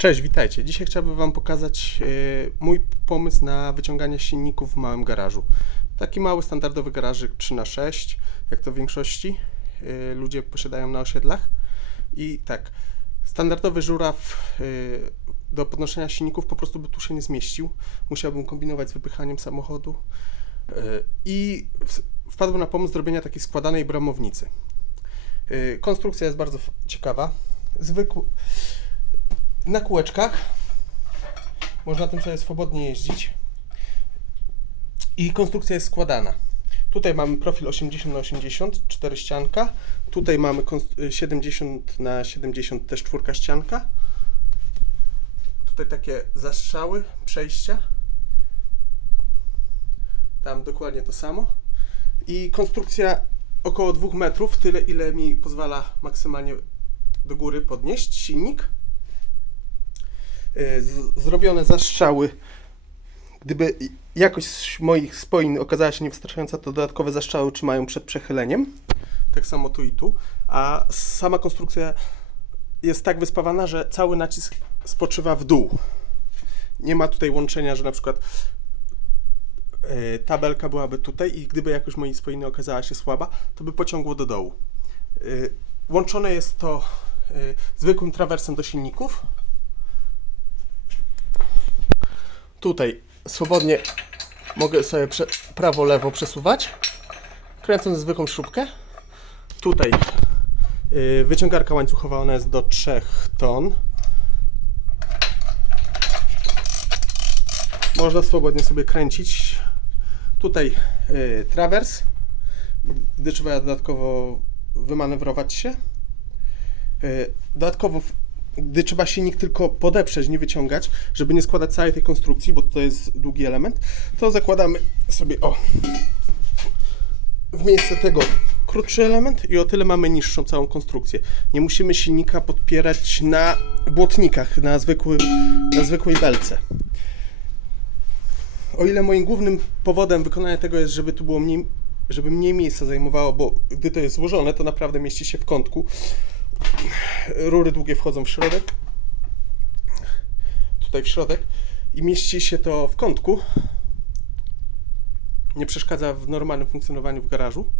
Cześć, witajcie. Dzisiaj chciałbym Wam pokazać e, mój pomysł na wyciąganie silników w małym garażu. Taki mały, standardowy garażyk 3 na 6 jak to w większości e, ludzie posiadają na osiedlach. I tak, standardowy żuraw e, do podnoszenia silników po prostu by tu się nie zmieścił. Musiałbym kombinować z wypychaniem samochodu. I wpadłem na pomysł zrobienia takiej składanej bramownicy. Konstrukcja jest bardzo ciekawa. Zwykły, na kółeczkach. Można tym sobie swobodnie jeździć. I konstrukcja jest składana. Tutaj mamy profil 80 na 80, cztery ścianka. Tutaj mamy kons- y, 70 na 70, też czwórka ścianka. Tutaj takie zastrzały, przejścia. Tam dokładnie to samo. I konstrukcja około 2 metrów, tyle ile mi pozwala maksymalnie do góry podnieść silnik. Y, zrobione zastrzały. Gdyby jakość moich spoin okazała się niewystarczająca, to dodatkowe zastrzały trzymają przed przechyleniem. Tak samo tu i tu. A sama konstrukcja jest tak wyspawana, że cały nacisk spoczywa w dół. Nie ma tutaj łączenia, że na przykład y, tabelka byłaby tutaj i gdyby jakość mojej spoiny okazała się słaba, to by pociągło do dołu. Y, Łączone jest to zwykłym trawersem do silników. Tutaj swobodnie mogę sobie prze, prawo, lewo przesuwać, kręcąc zwykłą śrubkę. Tutaj yy, wyciągarka łańcuchowa, ona jest do 3 ton. Można swobodnie sobie kręcić. Tutaj yy, trawers, gdy trzeba dodatkowo wymanewrować się. Yy, Dodatkowo, gdy trzeba silnik tylko podeprzeć, nie wyciągać, żeby nie składać całej tej konstrukcji, bo to jest długi element, to zakładamy sobie o w miejsce tego krótszy element i o tyle mamy niższą całą konstrukcję. Nie musimy silnika podpierać na błotnikach, na, na zwykłej belce. O ile moim głównym powodem wykonania tego jest, żeby tu było mniej, żeby mniej miejsca zajmowało, bo gdy to jest złożone, to naprawdę mieści się w kątku. Rury długie wchodzą w środek. Tutaj w środek. I mieści się to w kątku. Nie przeszkadza w normalnym funkcjonowaniu w garażu.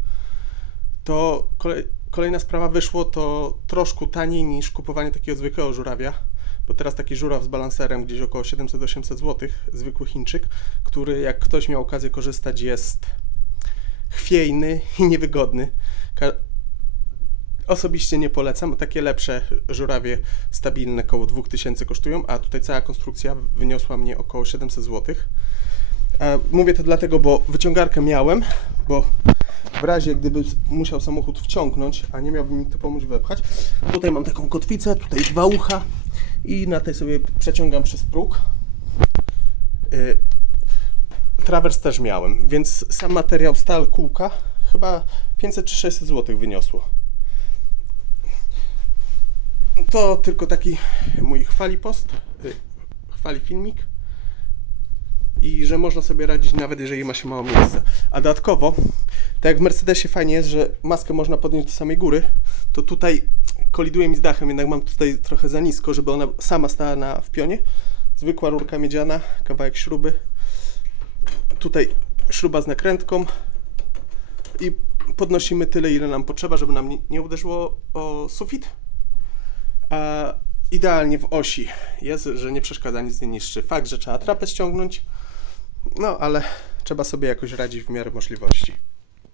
To kolej, kolejna sprawa wyszło to troszkę taniej niż kupowanie takiego zwykłego żurawia. Bo teraz taki żuraw z balanserem gdzieś około 700-800 zł, zwykły Chińczyk, który jak ktoś miał okazję korzystać jest chwiejny i niewygodny. Ka- Osobiście nie polecam, takie lepsze żurawie stabilne koło 2000 kosztują, a tutaj cała konstrukcja wyniosła mnie około 700 zł. E, Mówię to dlatego, bo wyciągarkę miałem, bo w razie gdyby musiał samochód wciągnąć, a nie miałby mi kto pomóc wepchać, tutaj mam taką kotwicę, tutaj dwa ucha i na tej sobie przeciągam przez próg. Y, Trawers też miałem, więc sam materiał stal kółka chyba 500 czy 600 zł wyniosło. To tylko taki mój chwali post, y, chwali filmik i że można sobie radzić nawet jeżeli ma się mało miejsca. A dodatkowo, tak jak w Mercedesie fajnie jest, że maskę można podnieść do samej góry, to tutaj koliduje mi z dachem, jednak mam tutaj trochę za nisko, żeby ona sama stała na, w pionie. Zwykła rurka miedziana, kawałek śruby. Tutaj śruba z nakrętką i podnosimy tyle, ile nam potrzeba, żeby nam nie, nie uderzyło o sufit. A idealnie w osi jest, że nie przeszkadza, nic nie niszczy. Fakt, że trzeba trapę ściągnąć, no ale trzeba sobie jakoś radzić w miarę możliwości.